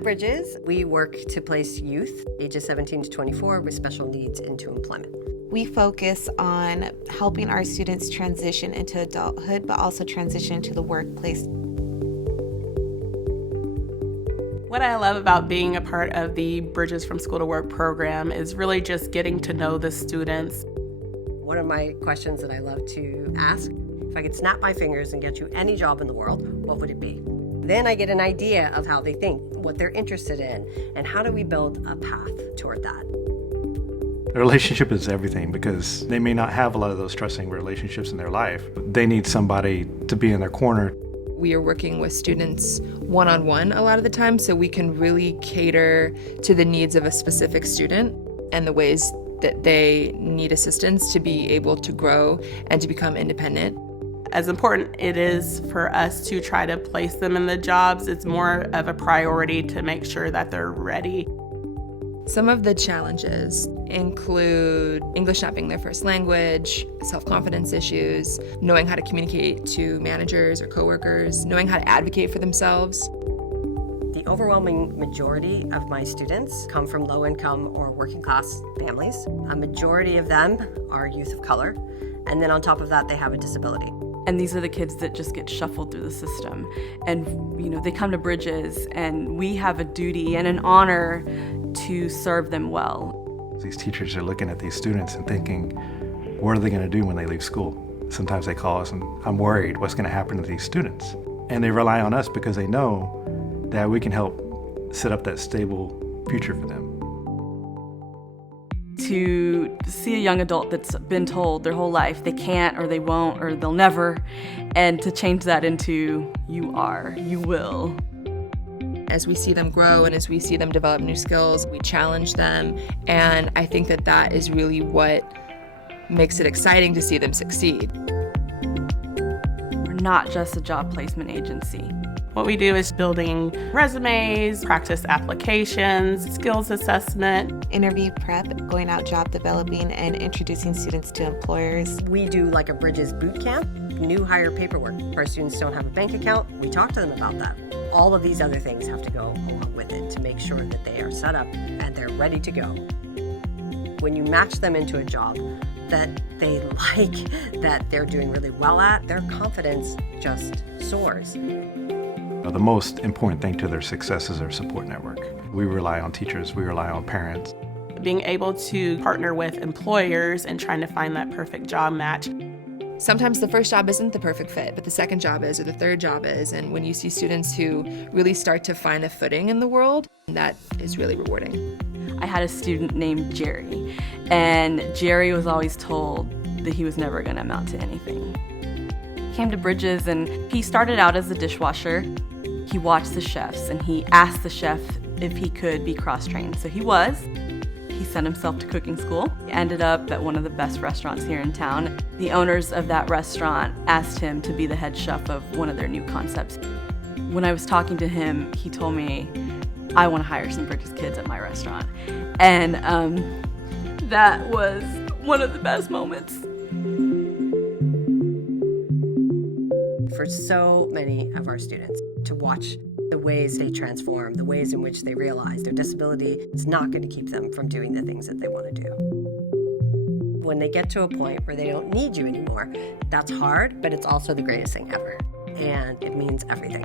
At Bridges, we work to place youth ages 17 to 24 with special needs into employment. We focus on helping our students transition into adulthood, but also transition into the workplace. What I love about being a part of the Bridges from School to Work program is really just getting to know the students. One of my questions that I love to ask, if I could snap my fingers and get you any job in the world, what would it be? Then I get an idea of how they think, what they're interested in, and how do we build a path toward that. A relationship is everything because they may not have a lot of those trusting relationships in their life. They need somebody to be in their corner. We are working with students one-on-one a lot of the time, so we can really cater to the needs of a specific student and the ways that they need assistance to be able to grow and to become independent. As important it is for us to try to place them in the jobs, it's more of a priority to make sure that they're ready. Some of the challenges include English not being their first language, self-confidence issues, knowing how to communicate to managers or coworkers, knowing how to advocate for themselves. The overwhelming majority of my students come from low-income or working-class families. A majority of them are youth of color, and then on top of that, they have a disability. And these are the kids that just get shuffled through the system. And, they come to Bridges, and we have a duty and an honor to serve them well. These teachers are looking at these students and thinking, what are they going to do when they leave school? Sometimes they call us and I'm worried what's going to happen to these students. And they rely on us because they know that we can help set up that stable future for them. To see a young adult that's been told their whole life they can't or they won't or they'll never, and to change that into you are, you will. As we see them grow and as we see them develop new skills, we challenge them, and I think that that is really what makes it exciting to see them succeed. We're not just a job placement agency. What we do is building resumes, practice applications, skills assessment. Interview prep, going out job developing, and introducing students to employers. We do like a Bridges boot camp, new hire paperwork. If our students don't have a bank account, we talk to them about that. All of these other things have to go along with it to make sure that they are set up and they're ready to go. When you match them into a job that they like, that they're doing really well at, their confidence just soars. The most important thing to their success is their support network. We rely on teachers, we rely on parents. Being able to partner with employers and trying to find that perfect job match. Sometimes the first job isn't the perfect fit, but the second job is, or the third job is. And when you see students who really start to find a footing in the world, that is really rewarding. I had a student named Jerry, and Jerry was always told that he was never going to amount to anything. He came to Bridges and he started out as a dishwasher. He watched the chefs and he asked the chef if he could be cross-trained. So he was. He sent himself to cooking school. He ended up at one of the best restaurants here in town. The owners of that restaurant asked him to be the head chef of one of their new concepts. When I was talking to him, he told me, I want to hire some Bridges kids at my restaurant. And that was one of the best moments. For so many of our students, to watch the ways they transform, the ways in which they realize their disability is not going to keep them from doing the things that they want to do. When they get to a point where they don't need you anymore, that's hard, but it's also the greatest thing ever. And it means everything.